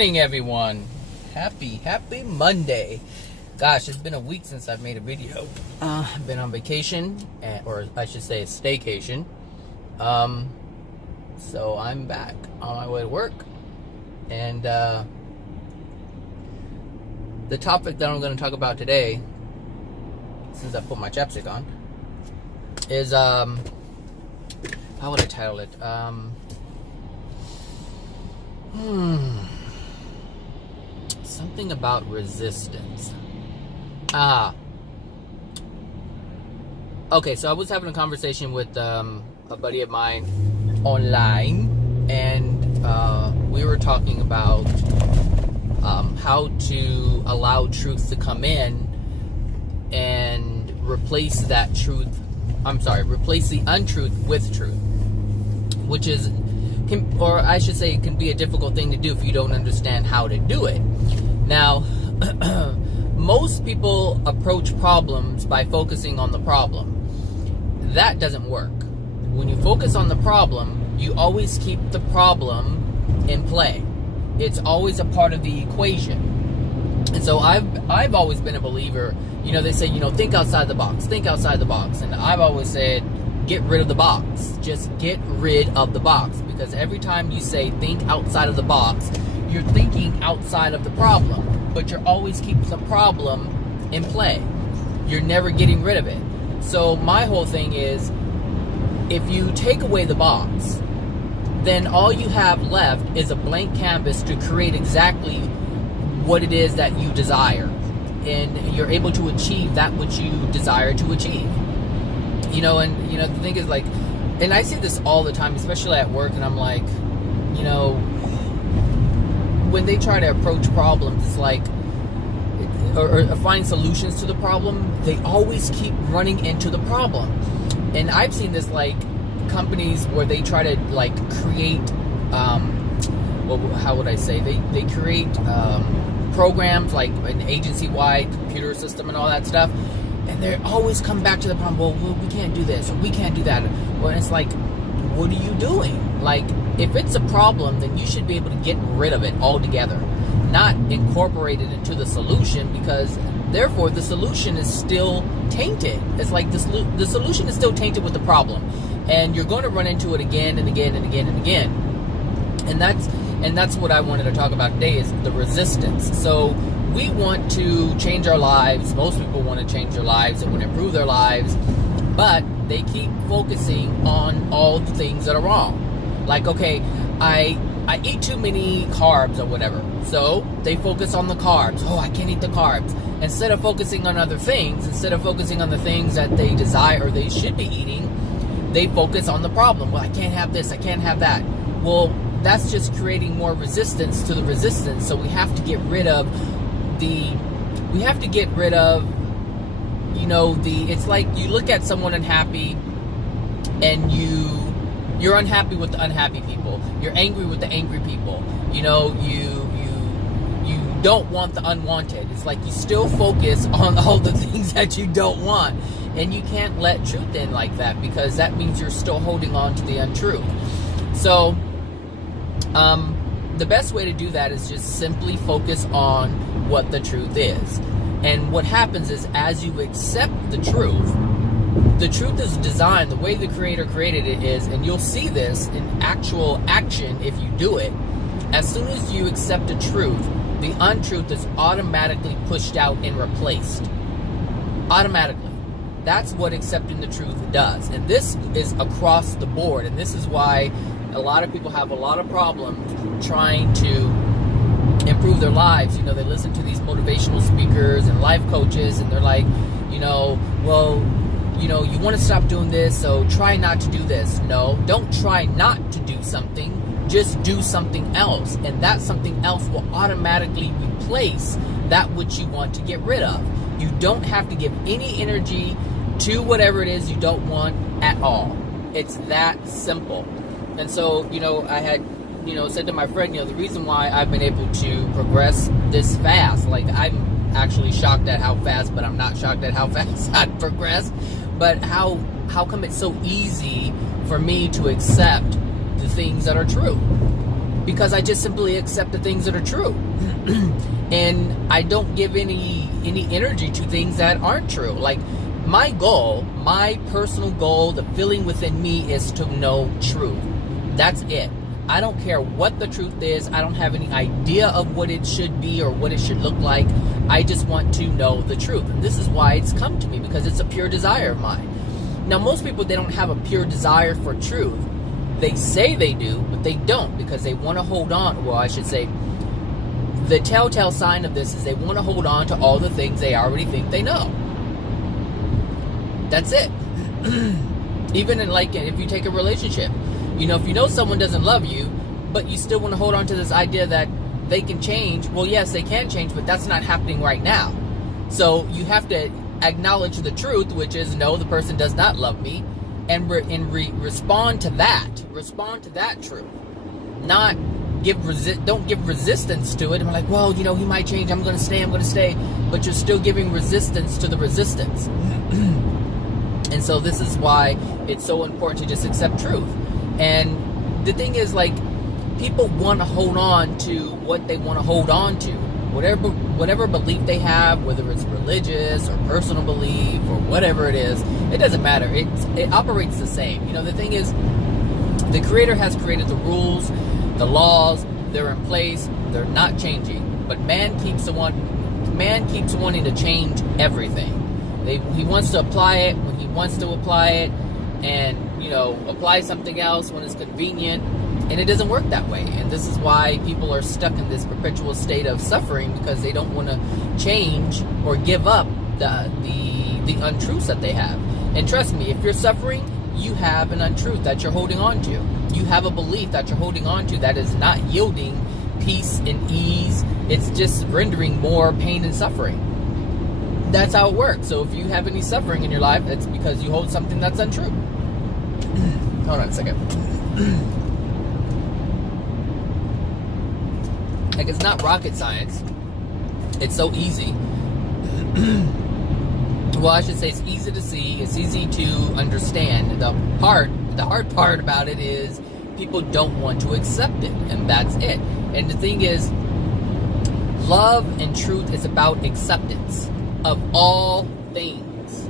morning, everyone. Happy Monday. Gosh, it's been a week since I've made a video. I've been on vacation, or I should say a staycation. So I'm back on my way to work. And the topic that I'm going to talk about today, since I put my chapstick on, is, how would I title it? Something about resistance. Okay, so I was having a conversation with a buddy of mine online, and we were talking about how to allow truth to come in and replace that truth. Replace the untruth with truth, which is, or I should say, it can be a difficult thing to do if you don't understand how to do it. Now, most people approach problems by focusing on the problem. That doesn't work. When you focus on the problem, you always keep the problem in play. It's always a part of the equation. And so I've always been a believer, they say, think outside the box, think outside the box. And I've always said, get rid of the box. Just get rid of the box. Because every time you say think outside of the box, you're thinking outside of the problem. But you're always keeping the problem in play. You're never getting rid of it. So my whole thing is, if you take away the box, then all you have left is a blank canvas to create exactly what it is that you desire. And you're able to achieve that which you desire to achieve. The thing is, like, and I see this all the time, especially at work, and I'm like, when they try to approach problems, it's like, or find solutions to the problem, they always keep running into the problem. And I've seen this, like, companies where they try to, like, create, how would I say, they create programs, like an agency-wide computer system and all that stuff, and they always come back to the problem, well, we can't do this, or we can't do that. Well, it's like, what are you doing? Like, if it's a problem, then you should be able to get rid of it altogether, not incorporate it into the solution, because therefore the solution is still tainted. It's like the solution is still tainted with the problem, and you're going to run into it again and again and again and again. And that's what I wanted to talk about today, is the resistance. So we want to change our lives. Most people want to change their lives and want to improve their lives, but they keep focusing on all the things that are wrong. Like, okay, I eat too many carbs or whatever. So they focus on the carbs. Oh, I can't eat the carbs. Instead of focusing on other things, instead of focusing on the things that they desire or they should be eating, they focus on the problem. Well, I can't have this, I can't have that. Well, that's just creating more resistance to the resistance. So we have to get rid of it's like you look at someone unhappy, and you're unhappy with the unhappy people. You're angry with the angry people. You don't want the unwanted. It's like you still focus on all the things that you don't want. And you can't let truth in like that, because that means you're still holding on to the untruth. So, the best way to do that is just simply focus on what the truth is. And what happens is, as you accept the truth is designed, the way the Creator created it is, and you'll see this in actual action if you do it, as soon as you accept the truth, the untruth is automatically pushed out and replaced. Automatically. That's what accepting the truth does. And this is across the board. And this is why a lot of people have a lot of problems trying to improve their lives. They listen to these motivational speakers and life coaches, and they're like, you want to stop doing this, so try not to do this. No, don't try not to do something. Just do something else. And that something else will automatically replace that which you want to get rid of. You don't have to give any energy to whatever it is you don't want at all. It's that simple. And so, I had, said to my friend, the reason why I've been able to progress this fast, like, I'm actually shocked at how fast, but I'm not shocked at how fast I've progressed. But how come it's so easy for me to accept the things that are true? because I just simply accept the things that are true. And I don't give any energy to things that aren't true. Like, my goal, my personal goal, the feeling within me is to know truth. That's it. I don't care what the truth is. I don't have any idea of what it should be or what it should look like. I just want to know the truth. And this is why it's come to me, because it's a pure desire of mine. Now, most people, they don't have a pure desire for truth. They say they do, but they don't, because they want to hold on. Well, I should say, the telltale sign of this is they want to hold on to all the things they already think they know. That's it. Even in, like, if you take a relationship, you know, if you know someone doesn't love you, but you still want to hold on to this idea that they can change. Well, yes, they can change, but that's not happening right now. So you have to acknowledge the truth, which is, no, the person does not love me, and respond to that. Respond to that truth. Not don't give resistance to it. And I'm like, well, you know, he might change. I'm going to stay. But you're still giving resistance to the resistance. And so this is why it's so important to just accept truth. And the thing is, like, people want to hold on to what they want to hold on to. Whatever belief they have, whether it's religious or personal belief or whatever it is, it doesn't matter. It operates the same. You know, the thing is, the Creator has created the rules, the laws, they're in place, they're not changing. But man keeps wanting to change everything. He wants to apply it when he wants to apply it, and, you know, apply something else when it's convenient. And it doesn't work that way. And this is why people are stuck in this perpetual state of suffering, because they don't want to change or give up the untruths that they have. And trust me, if you're suffering, you have an untruth that you're holding on to. You have a belief that you're holding on to that is not yielding peace and ease. It's just rendering more pain and suffering. That's how it works. So if you have any suffering in your life, it's because you hold something that's untrue. Hold on a second. Like, it's not rocket science. It's so easy. Well, I should say it's easy to see. It's easy to understand. The hard part about it is people don't want to accept it, and that's it. And the thing is, love and truth is about acceptance of all things.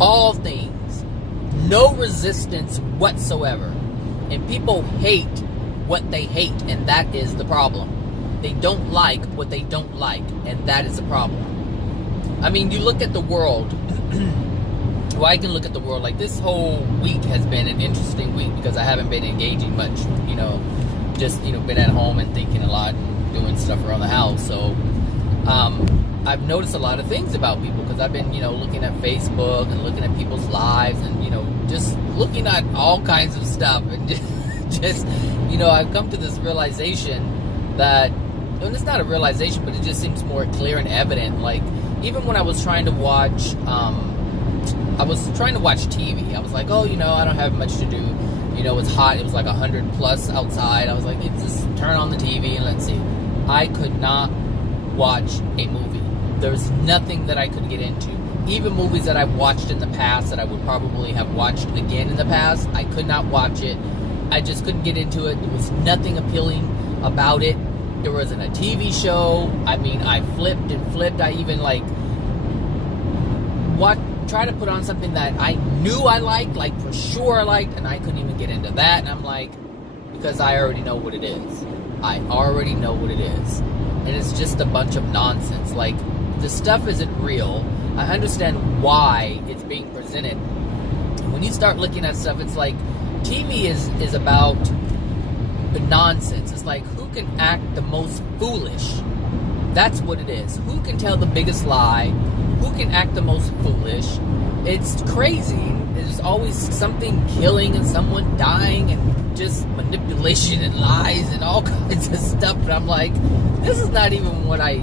All things. No resistance whatsoever. And people hate what they hate, and that is the problem. They don't like what they don't like, and that is the problem. I mean, you look at the world. Well, I can look at the world. Like, this whole week has been an interesting week because I haven't been engaging much. You know, just, you know, been at home and thinking a lot and doing stuff around the house. So, I've noticed a lot of things about people because I've been, you know, looking at Facebook and looking at people's lives and, you know, just looking at all kinds of stuff. And just, you know, I've come to this realization that, and it's not a realization, but it just seems more clear and evident. Like, even when I was trying to watch, TV, I was like, oh, you know, I don't have much to do. You know, it's hot. It was like 100 plus outside. I was like, just turn on the TV and let's see. I could not watch a movie. There's nothing that I could get into. Even movies that I've watched in the past that I would probably have watched again in the past, I could not watch it. I just couldn't get into it. There was nothing appealing about it. There wasn't a TV show. I mean, I flipped and flipped. I even, like, try to put on something that I knew I liked, like for sure I liked, and I couldn't even get into that. And I'm like, because I already know what it is. I already know what it is. And it's just a bunch of nonsense. Like, the stuff isn't real. I understand why it's being presented. When you start looking at stuff, it's like, TV is about the nonsense. It's like, who can act the most foolish? That's what it is. Who can tell the biggest lie? Who can act the most foolish? It's crazy. There's always something killing and someone dying and just manipulation and lies and all kinds of stuff. But I'm like, this is not even what I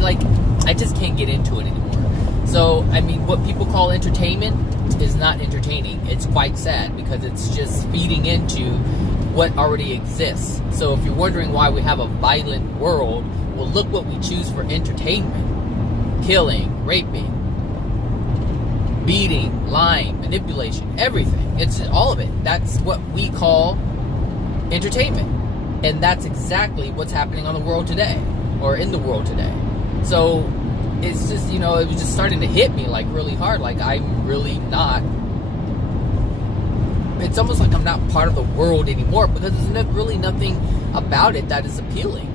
like. I just can't get into it anymore. So, I mean, what people call entertainment is not entertaining. It's quite sad because it's just feeding into what already exists. So if you're wondering why we have a violent world, well, look what we choose for entertainment. Killing, raping, beating, lying, manipulation, everything. It's all of it. That's what we call entertainment. And that's exactly what's happening on the world today, or in the world today. So it's just, it was just starting to hit me like really hard. Like I'm really not, it's almost like I'm not part of the world anymore, because there's really nothing about it that is appealing.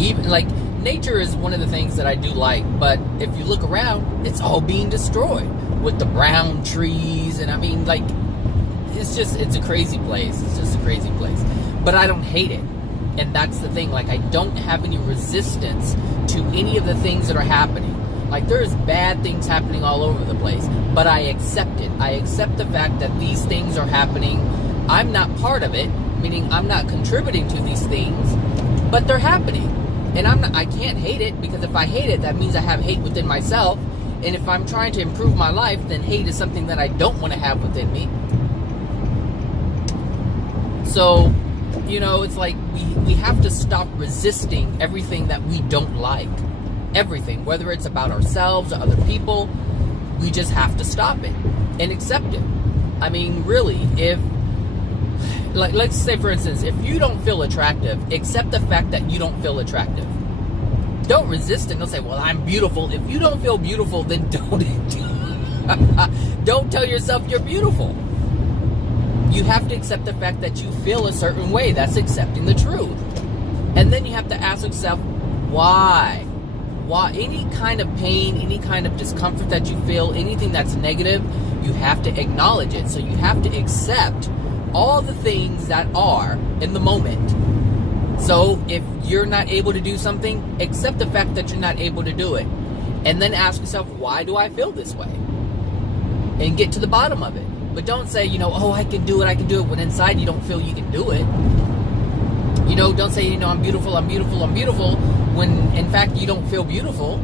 Even like nature is one of the things that I do like, but if you look around, it's all being destroyed with the brown trees. And I mean, like, it's a crazy place. It's just a crazy place. But I don't hate it. And that's the thing. Like, I don't have any resistance to any of the things that are happening. Like, there's bad things happening all over the place, but I accept it. I accept the fact that these things are happening. I'm not part of it, meaning I'm not contributing to these things, but they're happening. And I can't hate it, because if I hate it, that means I have hate within myself. And if I'm trying to improve my life, then hate is something that I don't want to have within me. So, it's like we have to stop resisting everything that we don't like. Everything, whether it's about ourselves or other people, we just have to stop it and accept it. I mean, really, if, like, let's say, for instance, if you don't feel attractive, accept the fact that you don't feel attractive. Don't resist it. Don't say, well, I'm beautiful. If you don't feel beautiful, then don't tell yourself you're beautiful. You have to accept the fact that you feel a certain way. That's accepting the truth. And then you have to ask yourself, why? Why? Any kind of pain, any kind of discomfort that you feel, anything that's negative, you have to acknowledge it. So you have to accept all the things that are in the moment. So if you're not able to do something, accept the fact that you're not able to do it. And then ask yourself, why do I feel this way? And get to the bottom of it. But don't say, I can do it, when inside you don't feel you can do it. Don't say, I'm beautiful, when in fact you don't feel beautiful.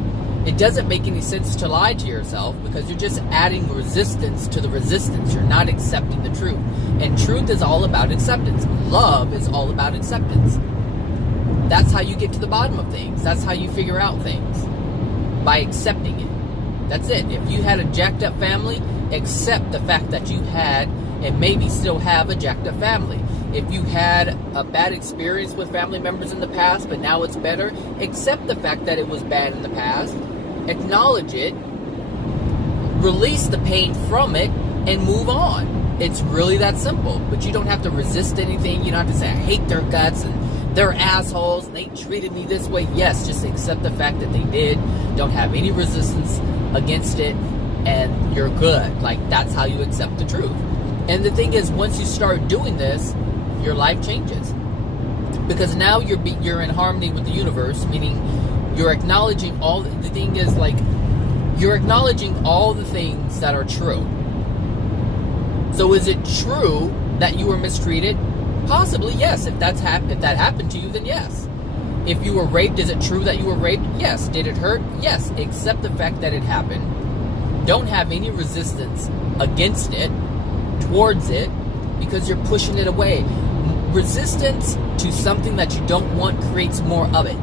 It doesn't make any sense to lie to yourself, because you're just adding resistance to the resistance. You're not accepting the truth. And truth is all about acceptance. Love is all about acceptance. That's how you get to the bottom of things. That's how you figure out things. By accepting it. That's it. If you had a jacked up family, accept the fact that you had and maybe still have a jacked up family. If you had a bad experience with family members in the past, but now it's better, accept the fact that it was bad in the past. Acknowledge it. Release the pain from it and move on. It's really that simple. But you don't have to resist anything. You don't have to say, I hate their guts and they're assholes and they treated me this way. Yes, just accept the fact that they did. Don't have any resistance against it. And you're good. Like, that's how you accept the truth. And the thing is, once you start doing this, your life changes. Because now you're in harmony with the universe, meaning you're acknowledging all, the thing is, like, you're acknowledging all the things that are true. So is it true that you were mistreated? Possibly, yes. If that happened to you, then yes. If you were raped, is it true that you were raped? Yes. Did it hurt? Yes. Accept the fact that it happened. Don't have any resistance against it, towards it, because you're pushing it away. Resistance to something that you don't want creates more of it.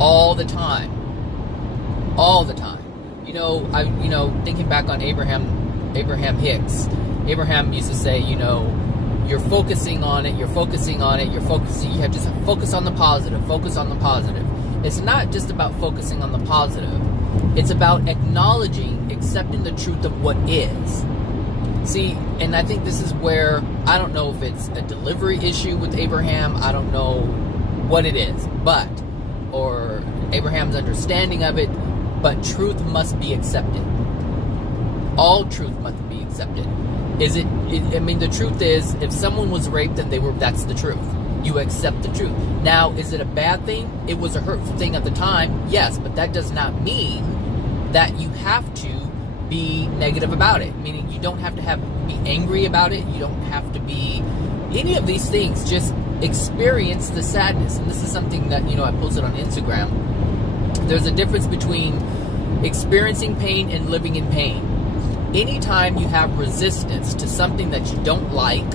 All the time. All the time. Thinking back on Abraham Hicks. Abraham used to say, you're focusing on it, you have to focus on the positive, focus on the positive. It's not just about focusing on the positive. It's about acknowledging, accepting the truth of what is. See, and I think this is where, I don't know if it's a delivery issue with Abraham, I don't know what it is, or Abraham's understanding of it, but truth must be accepted. All truth must be accepted. The truth is, if someone was raped, then that's the truth. You accept the truth. Now, is it a bad thing? It was a hurtful thing at the time, yes, but that does not mean that you have to be negative about it. Meaning, you don't have to be angry about it. You don't have to be any of these things. Just experience the sadness. And this is something that, I posted on Instagram. There's a difference between experiencing pain and living in pain. Anytime you have resistance to something that you don't like,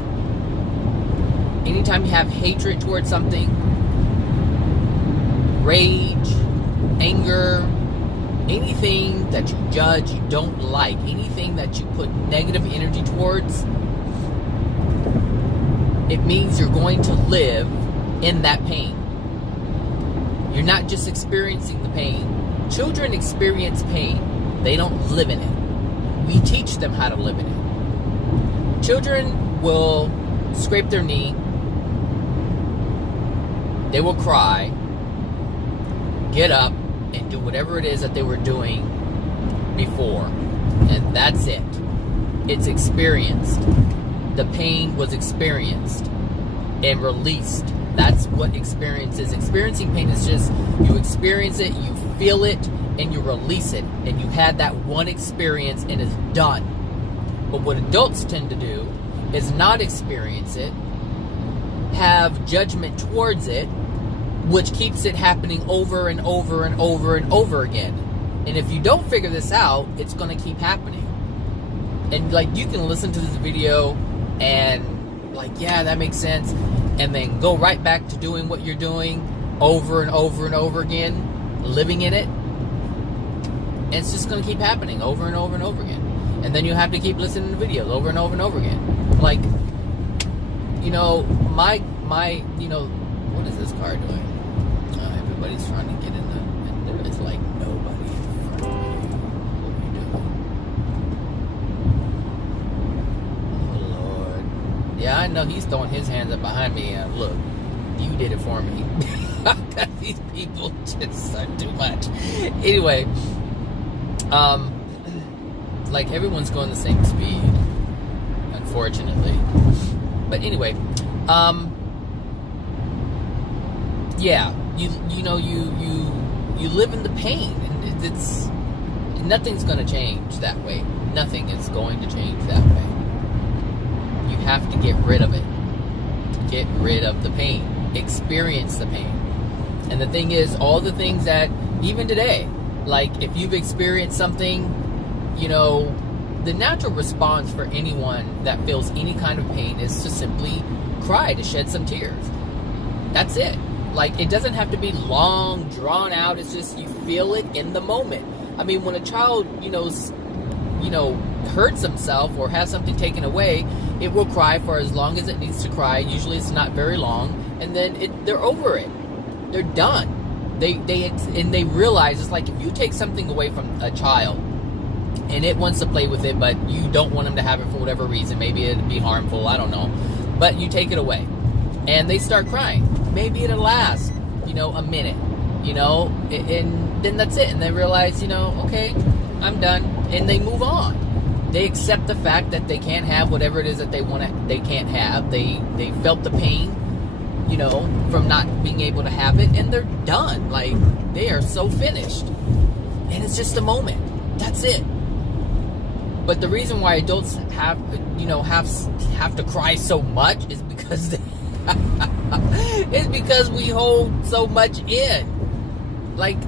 anytime you have hatred towards something, rage, anger, anything that you judge, you don't like, anything that you put negative energy towards, it means you're going to live in that pain. You're not just experiencing the pain. Children experience pain. They don't live in it. We teach them how to live in it. Children will scrape their knee. They will cry, get up, and do whatever it is that they were doing before. And that's it. It's experienced. The pain was experienced and released. That's what experience is. Experiencing pain is just, you experience it, you feel it, and you release it. And you had that one experience and it's done. But what adults tend to do is not experience it, have judgment towards it, which keeps it happening over and over and over and over again. And if you don't figure this out, it's going to keep happening. And like, you can listen to this video and like, yeah, that makes sense, and then go right back to doing what you're doing over and over and over again, living in it. And it's just going to keep happening over and over and over again. And then you have to keep listening to videos over and over and over again. Like, you know, my you know, what is this car doing? Everybody's trying to get in and there is like nobody in front of you. What are you doing? Oh Lord. Yeah, I know he's throwing his hands up behind me, and look, you did it for me. These people just are too much. Anyway, like, everyone's going the same speed, unfortunately. But anyway, yeah, you know, you live in the pain, and it's nothing's going to change that way. Nothing is going to change that way. You have to get rid of it. Get rid of the pain. Experience the pain. And the thing is, all the things that, even today, like, if you've experienced something, you know, the natural response for anyone that feels any kind of pain is to simply cry, to shed some tears. That's it. Like, it doesn't have to be long, drawn out. It's just, you feel it in the moment. I mean, when a child, you know, hurts himself or has something taken away, it will cry for as long as it needs to cry. Usually it's not very long. And then they're over it. They're done. They realize, it's like, if you take something away from a child, and it wants to play with it, but you don't want them to have it for whatever reason. Maybe it'd be harmful, I don't know. But you take it away, and they start crying. Maybe it'll last, you know, a minute, you know, and then that's it. And they realize, you know, okay, I'm done, and they move on. They accept the fact that they can't have whatever it is that they can't have. They felt the pain, you know, from not being able to have it, and they're done. Like, they are so finished, and it's just a moment. That's it. But the reason why adults have to cry so much is because it's because we hold so much in. Like,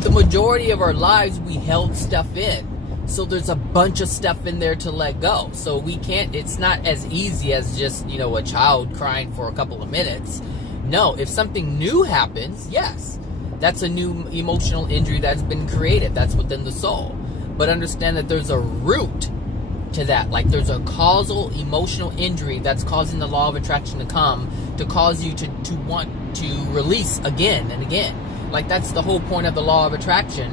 the majority of our lives, we held stuff in. So there's a bunch of stuff in there to let go. So we can't, it's not as easy as just, you know, a child crying for a couple of minutes. No, if something new happens, yes, that's a new emotional injury that's been created. That's within the soul. But understand that there's a root to that. Like, there's a causal emotional injury that's causing the law of attraction to come, to cause you to want to release again and again. Like, that's the whole point of the law of attraction,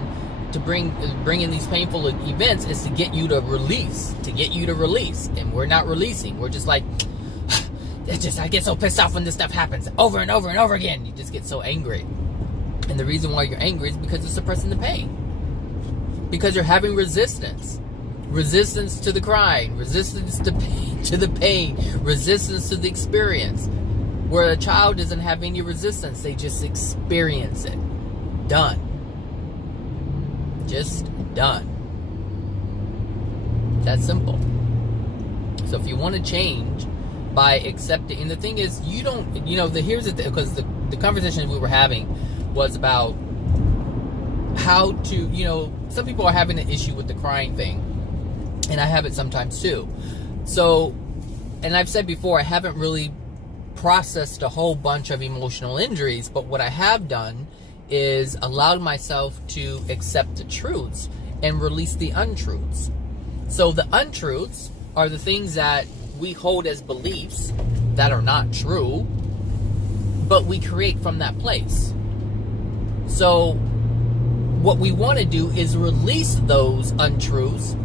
to bring in these painful events, is to get you to release. And we're not releasing. We're just like, it's just, I get so pissed off when this stuff happens over and over and over again. You just get so angry. And the reason why you're angry is because you're suppressing the pain. Because you're having resistance. Resistance to the crying. Resistance to the pain. Resistance to the experience. Where a child doesn't have any resistance. They just experience it. Done. Just done. That's simple. So if you want to change by accepting, and the thing is, you don't, you know, here's the thing, because the conversation we were having was about how to, you know, some people are having an issue with the crying thing, and I have it sometimes too. So, and I've said before, I haven't really processed a whole bunch of emotional injuries, but what I have done is allowed myself to accept the truths and release the untruths. So the untruths are the things that we hold as beliefs, that are not true, but we create from that place. So what we want to do is release those untruths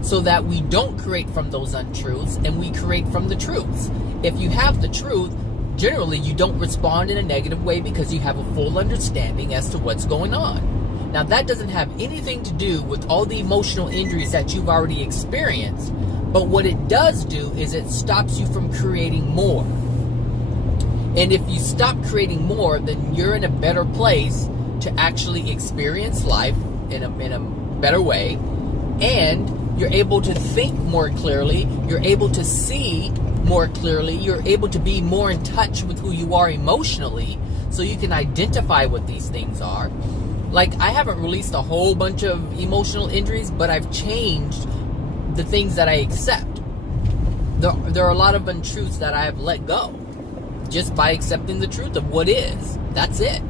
so that we don't create from those untruths and we create from the truths. If you have the truth, generally you don't respond in a negative way because you have a full understanding as to what's going on. Now, that doesn't have anything to do with all the emotional injuries that you've already experienced, but what it does do is it stops you from creating more. And if you stop creating more, then you're in a better place to actually experience life in a better way, and you're able to think more clearly, you're able to see more clearly, you're able to be more in touch with who you are emotionally, so you can identify what these things are. Like, I haven't released a whole bunch of emotional injuries, but I've changed the things that I accept. There are a lot of untruths that I have let go just by accepting the truth of what is. That's it.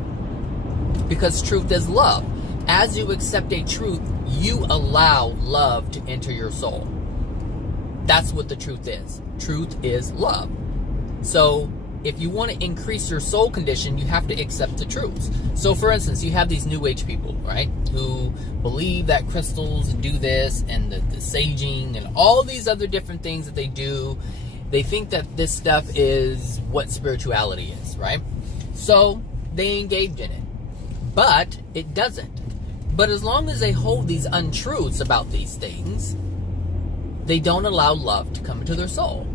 Because truth is love. As you accept a truth, you allow love to enter your soul. That's what the truth is. Truth is love. So if you want to increase your soul condition, you have to accept the truths. So for instance, you have these new age people, right, who believe that crystals do this and the saging and all these other different things that they do. They think that this stuff is what spirituality is, right? So they engage in it. But it doesn't. But as long as they hold these untruths about these things, they don't allow love to come into their soul.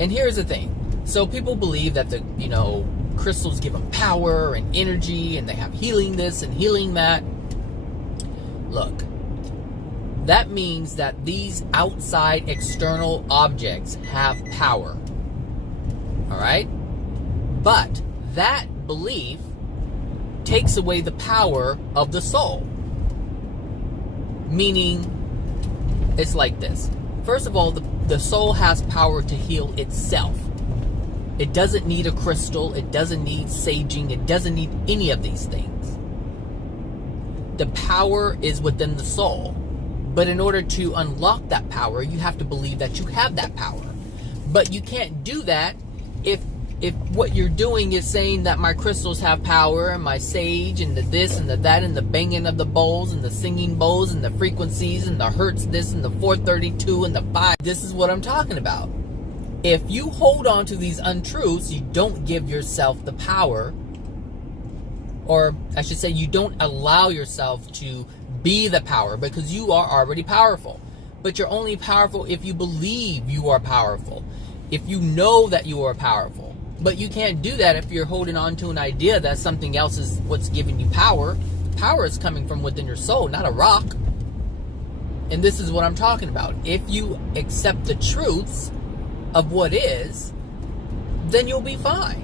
And here's the thing. So people believe that crystals give them power and energy, and they have healing this and healing that. Look, that means that these outside external objects have power. All right? But that belief takes away the power of the soul. Meaning, it's like this. First of all, the soul has power to heal itself. It doesn't need a crystal. It doesn't need saging. It doesn't need any of these things. The power is within the soul. But in order to unlock that power, you have to believe that you have that power. But you can't do that if what you're doing is saying that my crystals have power, and my sage, and the this, and the that, and the banging of the bowls, and the singing bowls, and the frequencies, and the hertz this, and the 432, and the 5. This is what I'm talking about. If you hold on to these untruths, you don't give yourself the power, or I should say, you don't allow yourself to be the power, because you are already powerful. But you're only powerful if you believe you are powerful, if you know that you are powerful. But you can't do that if you're holding on to an idea that something else is what's giving you power. Power is coming from within your soul, not a rock. And this is what I'm talking about. If you accept the truths of what is, then you'll be fine.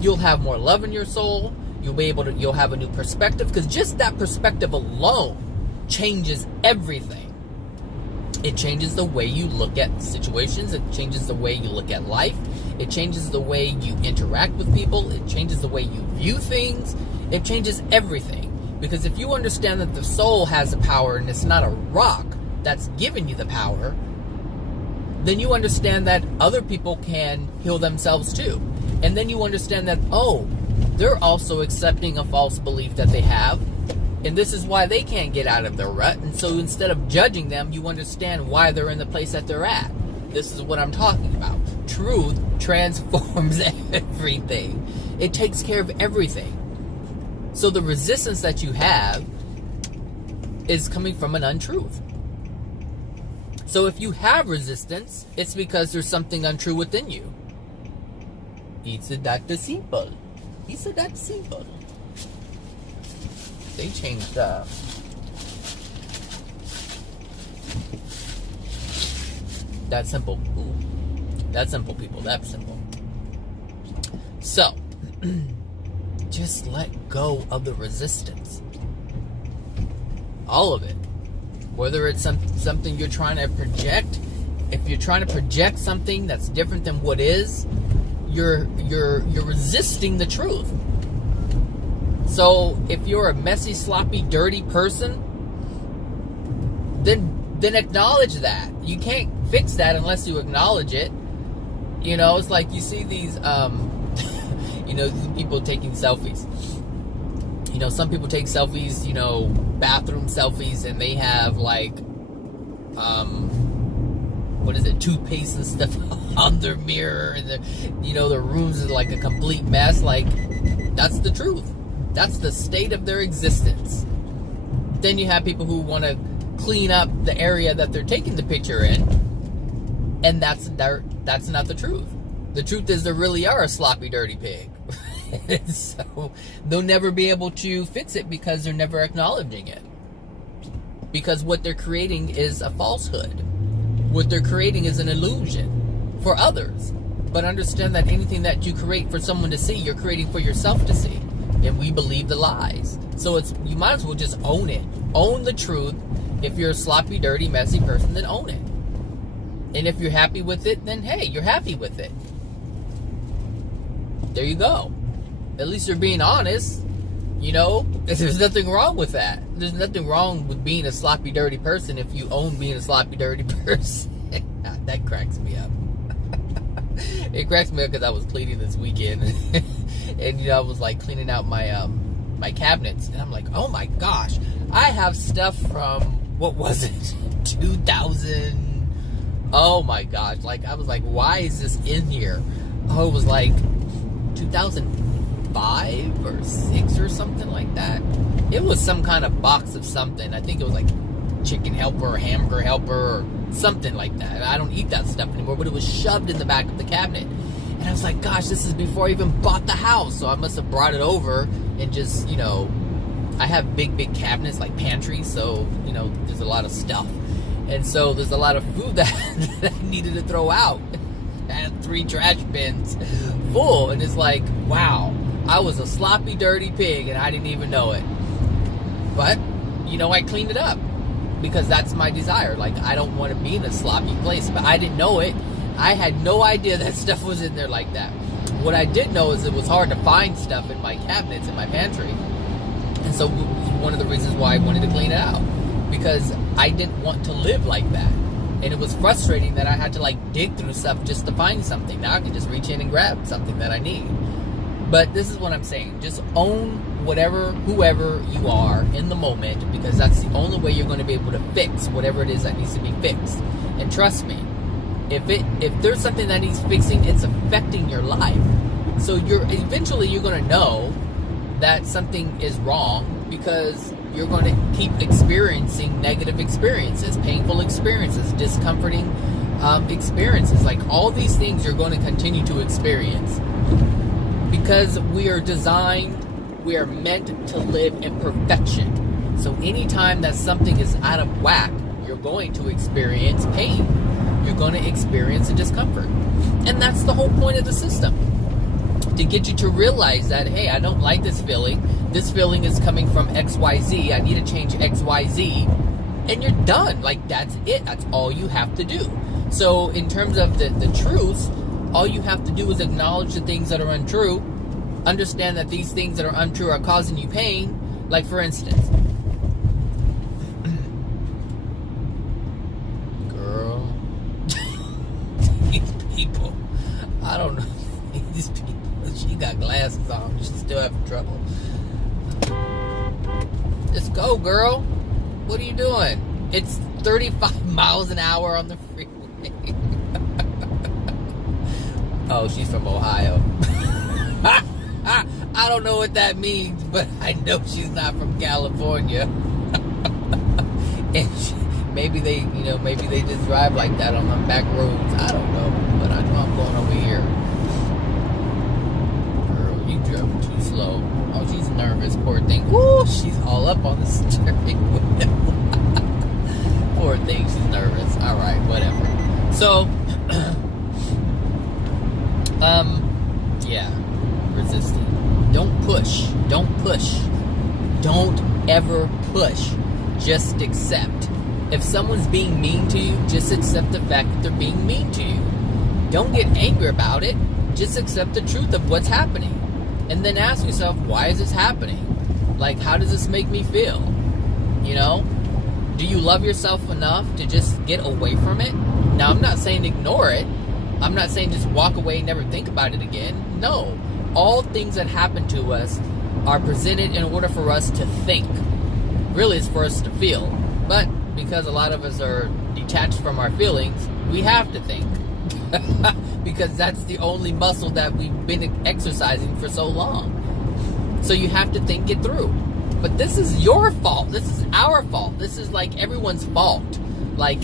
You'll have more love in your soul. You'll have a new perspective, because just that perspective alone changes everything. It changes the way you look at situations. It changes the way you look at life. It changes the way you interact with people. It changes the way you view things. It changes everything. Because if you understand that the soul has the power and it's not a rock that's giving you the power, then you understand that other people can heal themselves too. And then you understand that, oh, they're also accepting a false belief that they have. And this is why they can't get out of their rut. And so instead of judging them, you understand why they're in the place that they're at. This is what I'm talking about. Truth transforms everything. It takes care of everything. So the resistance that you have is coming from an untruth. So if you have resistance, it's because there's something untrue within you. It's that simple. It's that simple. They changed that simple. Ooh. That simple, people. That simple. So, just let go of the resistance. All of it. Whether it's something you're trying to project. If you're trying to project something that's different than what is, you're resisting the truth. So if you're a messy, sloppy, dirty person, then acknowledge that. You can't fix that unless you acknowledge it. You know, it's like you see these, you know, people taking selfies. You know, some people take selfies, you know, bathroom selfies, and they have like, what is it, toothpaste and stuff on their mirror, and you know, the rooms is like a complete mess. Like, that's the truth. That's the state of their existence. Then you have people who want to clean up the area that they're taking the picture in, and that's not the truth. The truth is, they really are a sloppy, dirty pig. So they'll never be able to fix it because they're never acknowledging it. Because what they're creating is a falsehood. What they're creating is an illusion for others. But understand that anything that you create for someone to see, you're creating for yourself to see. And we believe the lies. So you might as well just own it. Own the truth. If you're a sloppy, dirty, messy person, then own it. And if you're happy with it, then hey, you're happy with it. There you go. At least you're being honest. You know, there's nothing wrong with that. There's nothing wrong with being a sloppy, dirty person if you own being a sloppy, dirty person. That cracks me up. It cracks me up because I was cleaning this weekend. And, you know, I was like cleaning out my my cabinets. And I'm like, oh my gosh. I have stuff from, what was it? 2000. Oh my gosh. Like, I was like, why is this in here? Oh, it was like 2005 or 6 or something like that. It was some kind of box of something. I think it was like chicken helper or hamburger helper or something like that. I don't eat that stuff anymore, but it was shoved in the back of the cabinet. And I was like, gosh, this is before I even bought the house. So I must have brought it over and just, you know, I have big cabinets like pantries. So, you know, there's a lot of stuff. And so there's a lot of food that I needed to throw out. I had 3 trash bins full, and it's like, wow, I was a sloppy, dirty pig, and I didn't even know it. But, you know, I cleaned it up, because that's my desire. Like, I don't want to be in a sloppy place, but I didn't know it. I had no idea that stuff was in there like that. What I did know is it was hard to find stuff in my cabinets, in my pantry. And so, one of the reasons why I wanted to clean it out, because I didn't want to live like that. And it was frustrating that I had to like dig through stuff just to find something. Now I can just reach in and grab something that I need. But this is what I'm saying. Just own whoever you are in the moment, because that's the only way you're going to be able to fix whatever it is that needs to be fixed. And trust me, if there's something that needs fixing, it's affecting your life. So eventually you're going to know that something is wrong, because you're going to keep experiencing negative experiences, painful experiences, discomforting experiences. Like, all these things you're going to continue to experience, because we are meant to live in perfection. So anytime that something is out of whack, you're going to experience pain. You're going to experience a discomfort. And that's the whole point of the system. To get you to realize that, hey, I don't like this feeling. This feeling is coming from XYZ. I need to change XYZ. And you're done. Like, that's it. That's all you have to do. So in terms of the truth, all you have to do is acknowledge the things that are untrue. Understand that these things that are untrue are causing you pain. Like, for instance, girl, these people, I don't know, these people, she got glasses on, she's still having trouble. Let's go, girl. What are you doing? It's 35 miles an hour on the freeway. Oh, she's from Ohio. I don't know what that means, but I know she's not from California. And maybe they just drive like that on the back roads. I don't know, but I know I'm going over here. Girl, you drove too slow. Oh, she's nervous, poor thing. Ooh, she's all up on the steering wheel. Poor thing, she's nervous. All right, whatever. So, yeah, resisting. Don't push. Don't push. Don't ever push. Just accept. If someone's being mean to you, just accept the fact that they're being mean to you. Don't get angry about it. Just accept the truth of what's happening. And then ask yourself, why is this happening? Like, how does this make me feel? You know? Do you love yourself enough to just get away from it? Now, I'm not saying ignore it, I'm not saying just walk away and never think about it again. No. All things that happen to us are presented in order for us to think. Really, it's for us to feel. But because a lot of us are detached from our feelings, we have to think. Because that's the only muscle that we've been exercising for so long. So you have to think it through. But this is your fault. This is our fault. This is like everyone's fault. Like,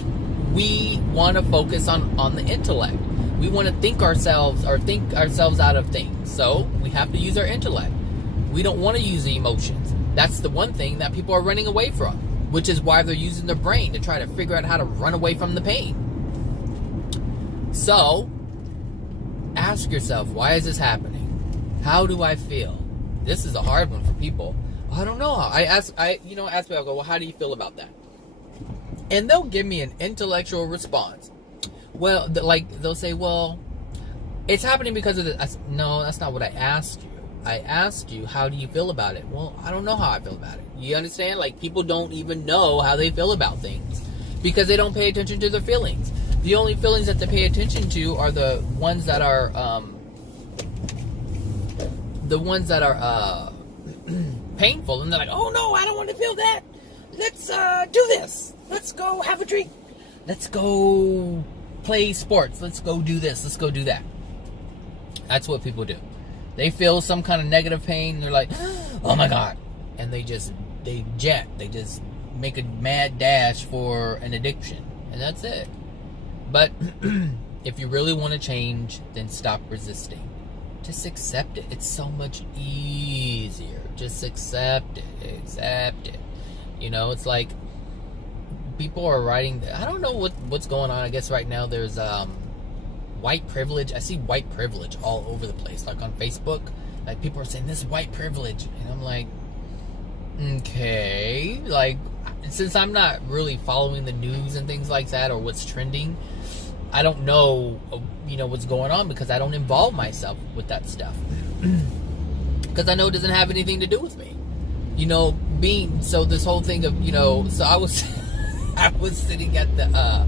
we want to focus on the intellect. We want to think ourselves out of things. So we have to use our intellect. We don't want to use the emotions. That's the one thing that people are running away from, which is why they're using their brain to try to figure out how to run away from the pain. So, ask yourself, why is this happening? How do I feel? This is a hard one for people. I don't know how. Ask people, I go, well, how do you feel about that? And they'll give me an intellectual response. Well, they'll say, well, it's happening because of this. No, that's not what I asked you. I asked you, how do you feel about it? Well, I don't know how I feel about it. You understand? Like, people don't even know how they feel about things because they don't pay attention to their feelings. The only feelings that they pay attention to are the ones that are painful, and they're like, oh no, I don't want to feel that. Let's do this. Let's go have a drink. Let's go play sports. Let's go do this. Let's go do that. That's what people do. They feel some kind of negative pain, and they're like, oh my God. And they just make a mad dash for an addiction. And that's it. But if you really want to change, then stop resisting. Just accept it. It's so much easier. Just accept it. Accept it. It's like people are writing. I don't know what's going on. I guess right now there's white privilege. I see white privilege all over the place. Like on Facebook, like people are saying this white privilege, and I'm like, okay. Like, since I'm not really following the news and things like that or what's trending, I don't know, what's going on because I don't involve myself with that stuff. Because I know it doesn't have anything to do with me. So this whole thing of, so I was I was sitting at the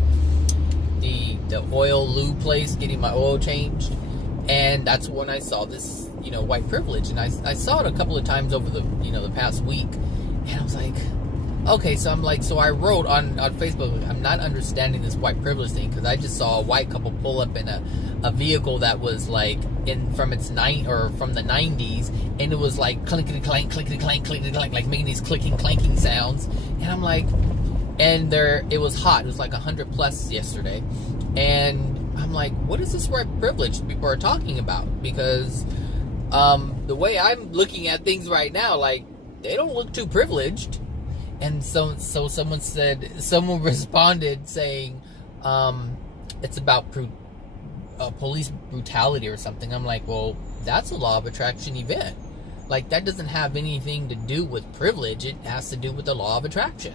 oil lube place getting my oil changed, and that's when I saw this, white privilege, and I saw it a couple of times over the, the past week, and I was like, okay, so I'm like, so I wrote on Facebook, I'm not understanding this white privilege thing, because I just saw a white couple pull up in a vehicle that was like from the 90s, and it was like clickety clank, like making these clicking clanking sounds, and I'm like, and it was hot, it was like 100 plus yesterday, and I'm like, what is this white privilege people are talking about? Because the way I'm looking at things right now, like, they don't look too privileged. And so someone responded saying, it's about police brutality or something. I'm like, well, that's a law of attraction event. Like, that doesn't have anything to do with privilege. It has to do with the law of attraction.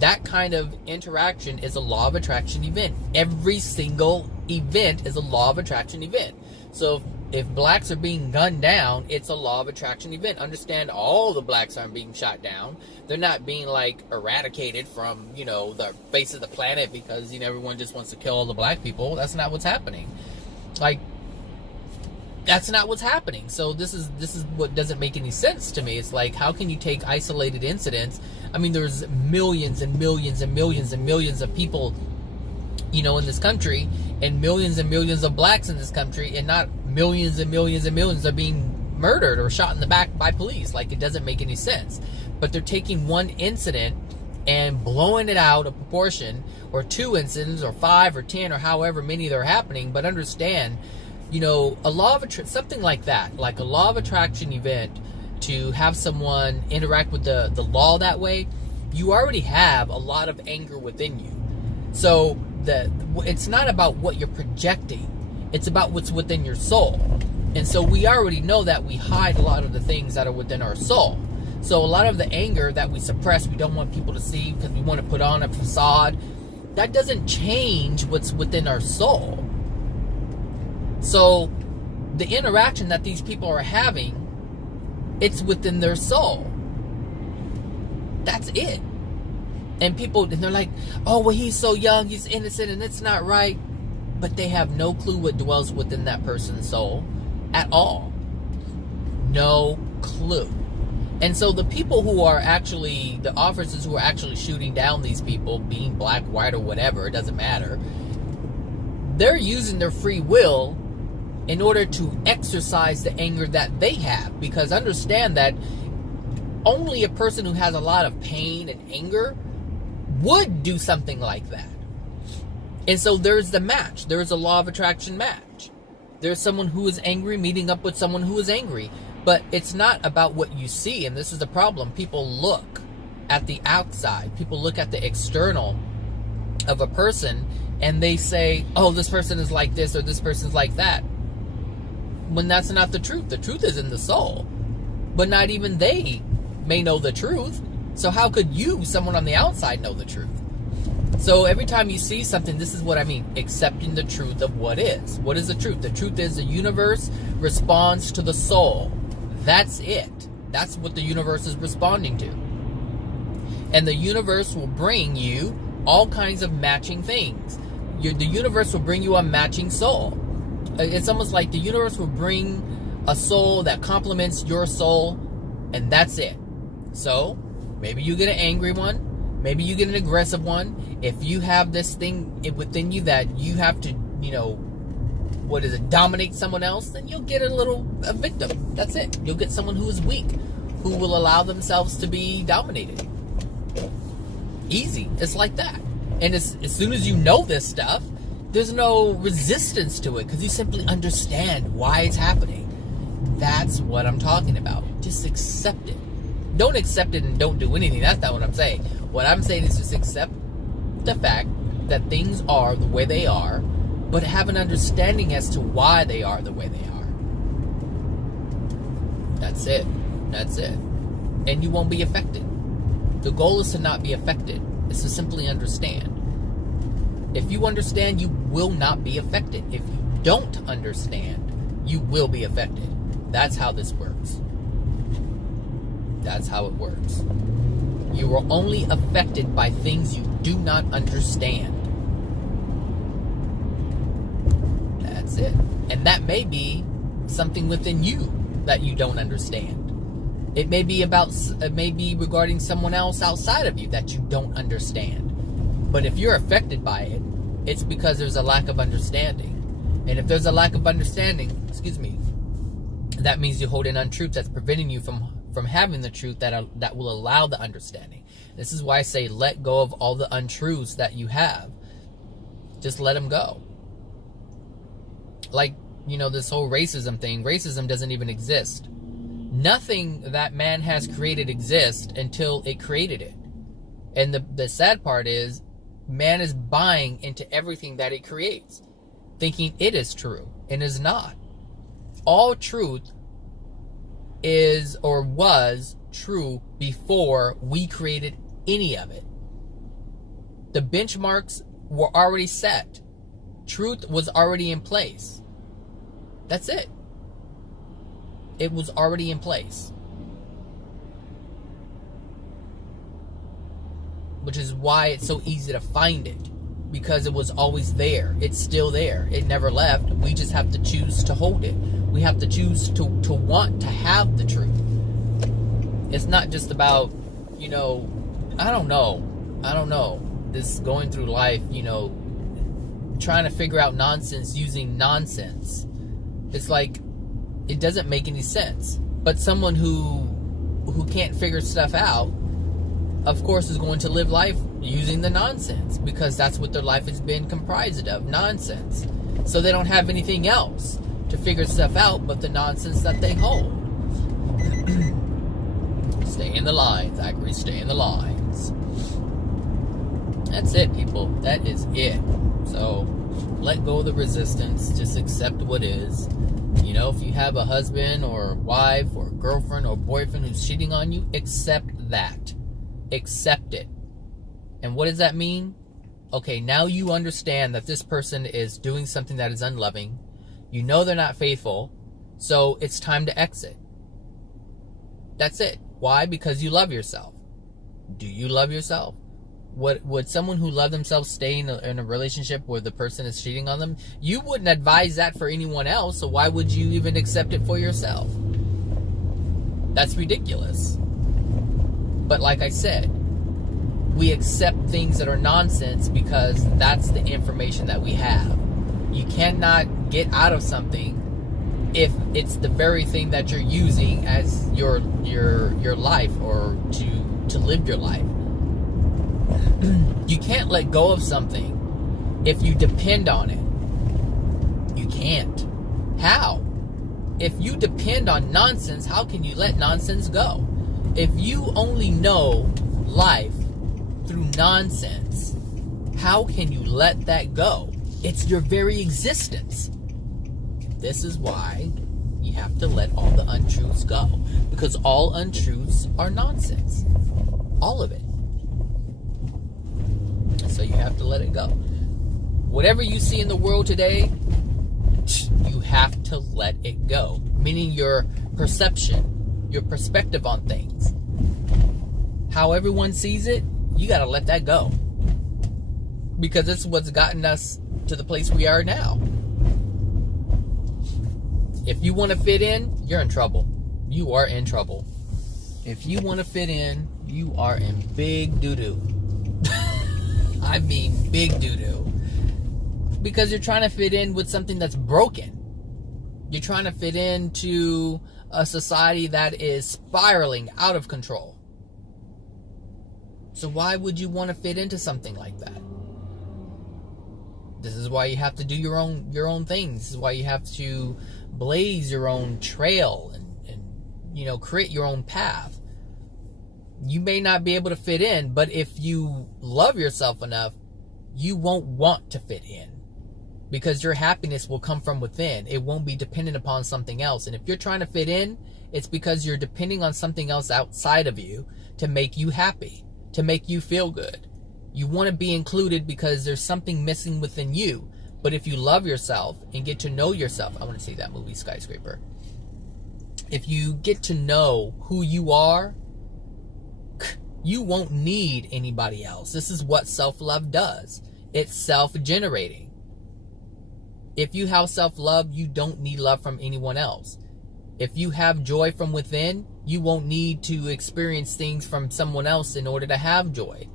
That kind of interaction is a law of attraction event. Every single event is a law of attraction event. So if blacks are being gunned down, it's a law of attraction event. Understand, all the blacks aren't being shot down. They're not being, like, eradicated from, the face of the planet because, everyone just wants to kill all the black people. That's not what's happening. Like, that's not what's happening. So this is what doesn't make any sense to me. It's like, how can you take isolated incidents? I mean, there's millions and millions and millions and millions of people, in this country, and millions of blacks in this country, and not millions and millions and millions are being murdered or shot in the back by police. Like, it doesn't make any sense. But they're taking one incident and blowing it out of proportion, or two incidents, or 5 or 10, or however many they're happening. But understand, a law of something like that, like a law of attraction event, to have someone interact with the law that way, you already have a lot of anger within you. So it's not about what you're projecting. It's about what's within your soul. And so we already know that we hide a lot of the things that are within our soul. So a lot of the anger that we suppress, we don't want people to see because we want to put on a facade, that doesn't change what's within our soul. So the interaction that these people are having, it's within their soul. That's it. And they're like, oh, well, he's so young, he's innocent, and it's not right. but they have no clue what dwells within that person's soul at all. No clue. And so the people who are actually, the officers who are actually shooting down these people, being black, white, or whatever, it doesn't matter, they're using their free will in order to exercise the anger that they have. Because understand that only a person who has a lot of pain and anger would do something like that. And so there's the match. There's a law of attraction match. There's someone who is angry meeting up with someone who is angry. But it's not about what you see, and this is the problem. People look at the outside. People look at the external of a person, and they say, oh, this person is like this, or this person's like that. When that's not the truth. The truth is in the soul. But not even they may know the truth. So how could you, someone on the outside, know the truth? So every time you see something, this is what I mean. Accepting the truth of what is. What is the truth? The truth is the universe responds to the soul. That's it. That's what the universe is responding to. And the universe will bring you all kinds of matching things. The universe will bring you a matching soul. It's almost like the universe will bring a soul that complements your soul, and that's it. So, maybe you get an angry one. Maybe you get an aggressive one. If you have this thing within you that you have to, dominate someone else, then you'll get a victim. That's it. You'll get someone who is weak, who will allow themselves to be dominated. Easy. It's like that. And as soon as you know this stuff, there's no resistance to it because you simply understand why it's happening. That's what I'm talking about. Just accept it. Don't accept it and don't do anything. That's not what I'm saying. What I'm saying is just accept the fact that things are the way they are, but have an understanding as to why they are the way they are. That's it. That's it. And you won't be affected. The goal is to not be affected. It's to simply understand. If you understand, you will not be affected. If you don't understand, you will be affected. That's how this works. That's how it works. You are only affected by things you do not understand. That's it. And that may be something within you that you don't understand. It may be regarding someone else outside of you that you don't understand. But if you're affected by it, it's because there's a lack of understanding. And if there's a lack of understanding, that means you hold an untruth that's preventing you from having the truth that will allow the understanding. This is why I say let go of all the untruths that you have. Just let them go. Like, this whole racism thing. Racism doesn't even exist. Nothing that man has created exists until it created it. And the sad part is, man is buying into everything that it creates, thinking it is true, and is not. All truth is or was true before we created any of it. The benchmarks were already set. Truth was already in place. That's it. It was already in place. Which is why it's so easy to find it. Because it was always there. It's still there. It never left. We just have to choose to hold it. We have to choose to want to have the truth. It's not just about, I don't know. This going through life, trying to figure out nonsense using nonsense. It's like, it doesn't make any sense. But someone who can't figure stuff out, of course, is going to live life using the nonsense, because that's what their life has been comprised of, nonsense. So they don't have anything else to figure stuff out but the nonsense that they hold. Stay in the lines, I agree, stay in the lines. That's it, people. That is it. So, let go of the resistance. Just accept what is. If you have a husband or wife or girlfriend or boyfriend who's cheating on you, accept that. Accept it. And what does that mean? Okay, now you understand that this person is doing something that is unloving. You know they're not faithful. So it's time to exit. That's it. Why? Because you love yourself. Do you love yourself? Would someone who loved themselves stay in a relationship where the person is cheating on them? You wouldn't advise that for anyone else, so why would you even accept it for yourself? That's ridiculous. But like I said, we accept things that are nonsense because that's the information that we have. You cannot get out of something if it's the very thing that you're using as your life, or to live your life. You can't let go of something if you depend on it. You can't. How? If you depend on nonsense, how can you let nonsense go? If you only know life through nonsense, how can you let that go? It's your very existence. This is why you have to let all the untruths go, because all untruths are nonsense. All of it. So you have to let it go. Whatever you see in the world today, you have to let it go. Meaning your perception, your perspective on things. How everyone sees it, you got to let that go. Because it's what's gotten us to the place we are now. If you want to fit in, you're in trouble. You are in trouble. If you want to fit in, you are in big doo-doo. I mean big doo-doo. Because you're trying to fit in with something that's broken. You're trying to fit into a society that is spiraling out of control. So why would you want to fit into something like that? This is why you have to do your own things. This is why you have to blaze your own trail and create your own path. You may not be able to fit in, but if you love yourself enough, you won't want to fit in. Because your happiness will come from within. It won't be dependent upon something else. And if you're trying to fit in, it's because you're depending on something else outside of you to make you happy, to make you feel good. You want to be included because there's something missing within you. But if you love yourself and get to know yourself, I want to see that movie Skyscraper. If you get to know who you are, you won't need anybody else. This is what self-love does. It's self-generating. If you have self-love, you don't need love from anyone else. If you have joy from within, you won't need to experience things from someone else in order to have joy.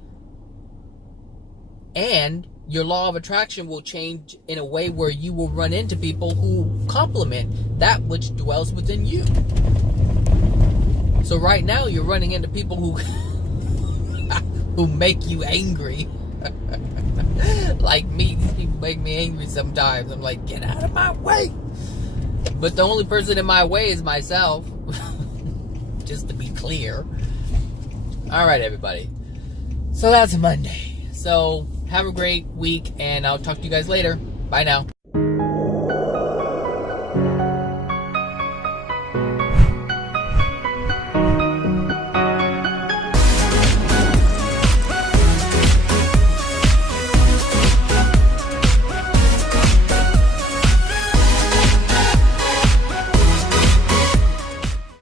And your law of attraction will change in a way where you will run into people who complement that which dwells within you. So right now you're running into people who make you angry. Like me, these people make me angry sometimes. I'm like, get out of my way. But the only person in my way is myself. Just to be clear. Alright, everybody. So that's Monday. So have a great week, and I'll talk to you guys later. Bye now.